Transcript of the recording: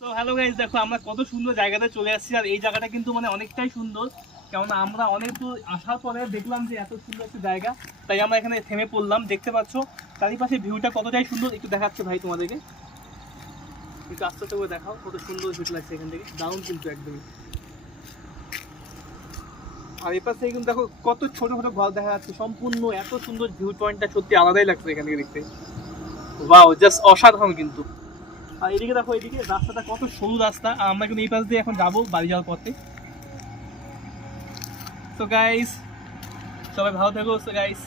তো hello guys, দেখো আমরা কত সুন্দর জায়গাতে চলে আসছি। আর এই জায়গাটা কিন্তু মানে অনেকটাই সুন্দর, কেননা আমরা অনেক দূর আসার পরে দেখলাম যে এত সুন্দর একটা জায়গা, তাই আমরা এখানে থেমে পড়লাম। দেখতে পাচ্ছ চারিপাশে ভিউটা কতটাই সুন্দর, একটু দেখাচ্ছে ভাই তোমাদেরকে, একটু আস্তে আস্তে করে দেখাও কত সুন্দর ভিউ লাগছে এখান থেকে, দারুণ কিন্তু একদমই। আর এর পাশে কিন্তু দেখো কত ছোট ছোট ঘর দেখা যাচ্ছে, সম্পূর্ণ এত সুন্দর ভিউ পয়েন্টটা সত্যি আলাদাই লাগছে এখান থেকে দেখতে। ওয়াও, জাস্ট অসাধারণ কিন্তু। আর এদিকে দেখো, এদিকে রাস্তাটা কত সরু রাস্তা, আর আমরা কিন্তু এই পাশ দিয়ে এখন যাবো বাড়ি যাওয়ার পথে। তো গাইস, সবাই ভালো থেকো। তো গাইস,